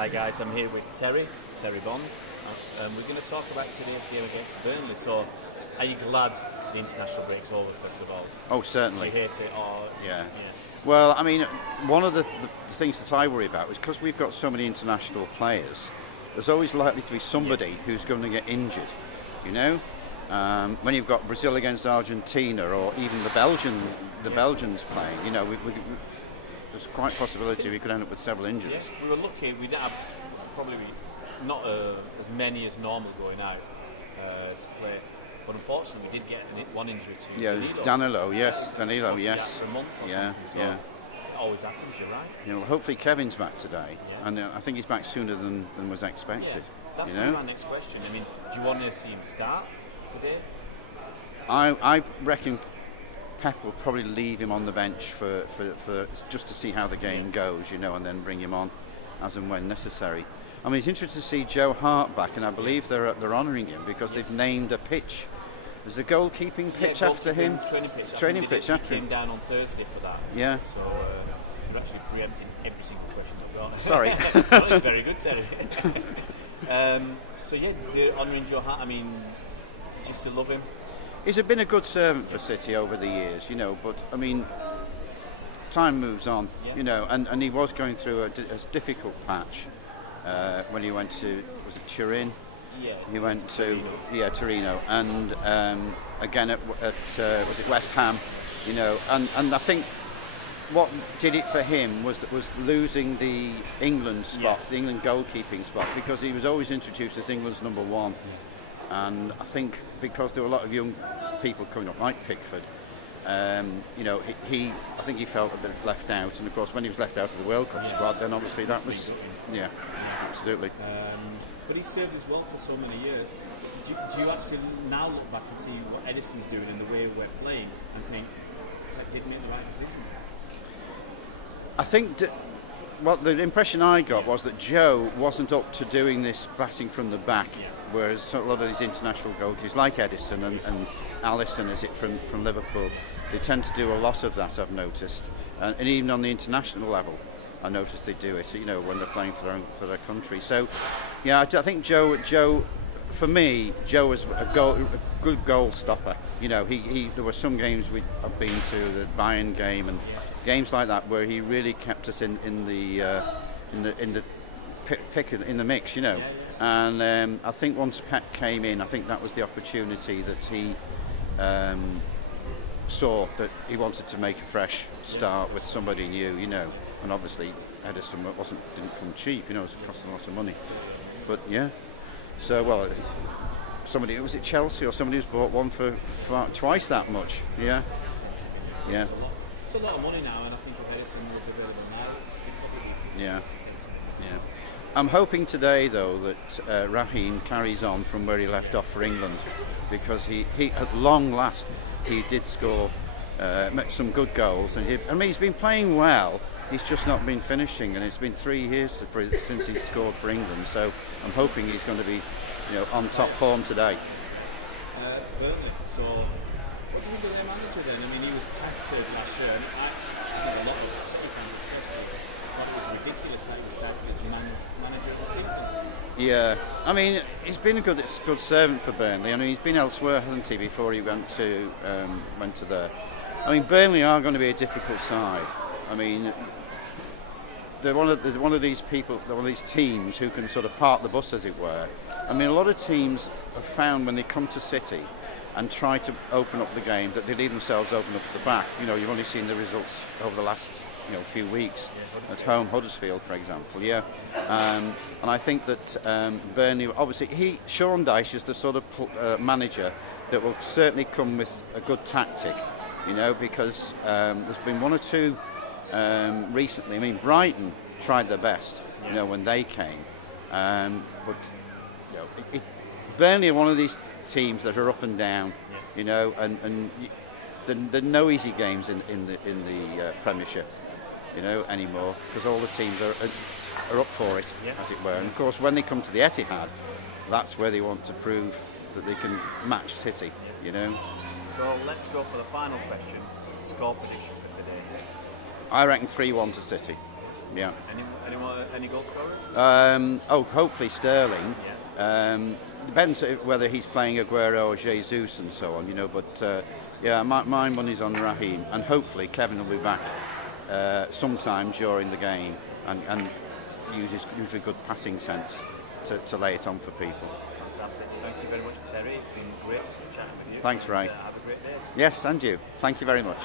Hi guys, I'm here with Terry Bond, and we're going to talk about today's game against Burnley. So, are you glad the international break's over, first of all? Oh, certainly. Do you hate it, or...? Yeah. Well, I mean, one of the things that I worry about is because we've got so many international players, there's always likely to be somebody who's going to get injured, you know? When you've got Brazil against Argentina, or even the Belgians playing, you know, there's quite a possibility we could end up with several injuries. Yes, we were lucky. We didn't have probably not as many as normal going out to play, but unfortunately we did get one injury to Danilo. Danilo, yes. For a month or something, so it always happens, you're right. You know, hopefully Kevin's back today, and I think he's back sooner than was expected. Yeah. That's my next question. I mean, do you want to see him start today? I reckon Pep will probably leave him on the bench for just to see how the game goes, you know, and then bring him on as and when necessary. I mean, it's interesting to see Joe Hart back, and I believe they're honouring him because they've named a pitch. There's a goalkeeping pitch after him. Training pitch after him. Came down on Thursday for that. Yeah. So you're actually preempting every single question I've got. Sorry. No, it's very good, Terry. So yeah, they're honouring Joe Hart. I mean, do you still love him? He's been a good servant for City over the years, you know, but, I mean, time moves on, you know, and he was going through a difficult patch when he went to, was it Turin? Yeah. He went to, Torino, and again at was it West Ham, you know, and I think what did it for him was losing the England spot, the England goalkeeping spot, because he was always introduced as England's number one. And I think because there were a lot of young people coming up, like Pickford, you know, I think he felt a bit left out. And of course, when he was left out of the World Cup squad, then obviously that was, absolutely. But he served as well for so many years. Do you actually now look back and see what Edison's doing and the way we're playing, and think that did make the right decision? I think the impression I got was that Joe wasn't up to doing this batting from the back. Whereas a lot of these international goalkeepers, like Edison and Alisson, from Liverpool, they tend to do a lot of that, I've noticed, and even on the international level, I noticed they do it. You know, when they're playing for their country. So, yeah, I think Joe, for me, Joe was a good goal stopper. You know, there were some games I've been to, the Bayern game and games like that, where he really kept us in the mix. You know. And I think once Pep came in, I think that was the opportunity that he saw, that he wanted to make a fresh start with somebody new, you know. And obviously Edison didn't come cheap, you know, it was costing lots of money. But yeah, so was it Chelsea or somebody who's bought one for twice that much? Yeah. It's a lot of money now, and I think if Edison was available now, yeah. I'm hoping today, though, that Raheem carries on from where he left off for England, because he at long last, he did score some good goals, and he's been playing well. He's just not been finishing, and it's been 3 years since he's scored for England. So I'm hoping he's going to be, you know, on top form today. Burnley. So what do you do their manager then? I mean, he was tagged last year, and I think a lot of City fans especially thought it was ridiculous that he was tagged as manager of the season. Yeah, I mean, he's been a good servant for Burnley. I mean, he's been elsewhere, hasn't he, before he went to there. I mean, Burnley are going to be a difficult side. I mean, they're one of these teams who can sort of park the bus, as it were. I mean, a lot of teams have found when they come to City and try to open up the game that they leave themselves open up at the back. You know, you've only seen the results over the last few weeks at home, Huddersfield, for example. Yeah, and I think that Burnley, obviously, Sean Dyche is the sort of manager that will certainly come with a good tactic. You know, because there's been one or two recently. I mean, Brighton tried their best, you know, when they came, but you know, Burnley are one of these teams that are up and down, you know, and there are no easy games in the Premiership, you know, anymore, because all the teams are up for it, as it were. And of course, when they come to the Etihad, that's where they want to prove that they can match City, you know. So let's go for the final question. Score prediction for today. I reckon 3-1 to City. Yeah. Any more Any goal scorers? Hopefully Sterling. Yeah. Depends whether he's playing Aguero or Jesus and so on, you know. But yeah, my money's on Raheem, and hopefully Kevin will be back sometime during the game and uses usually good passing sense to lay it on for people. Fantastic. Thank you very much, Terry. It's been great chatting with you. Thanks, Ray. Have a great day. Yes, and you. Thank you very much.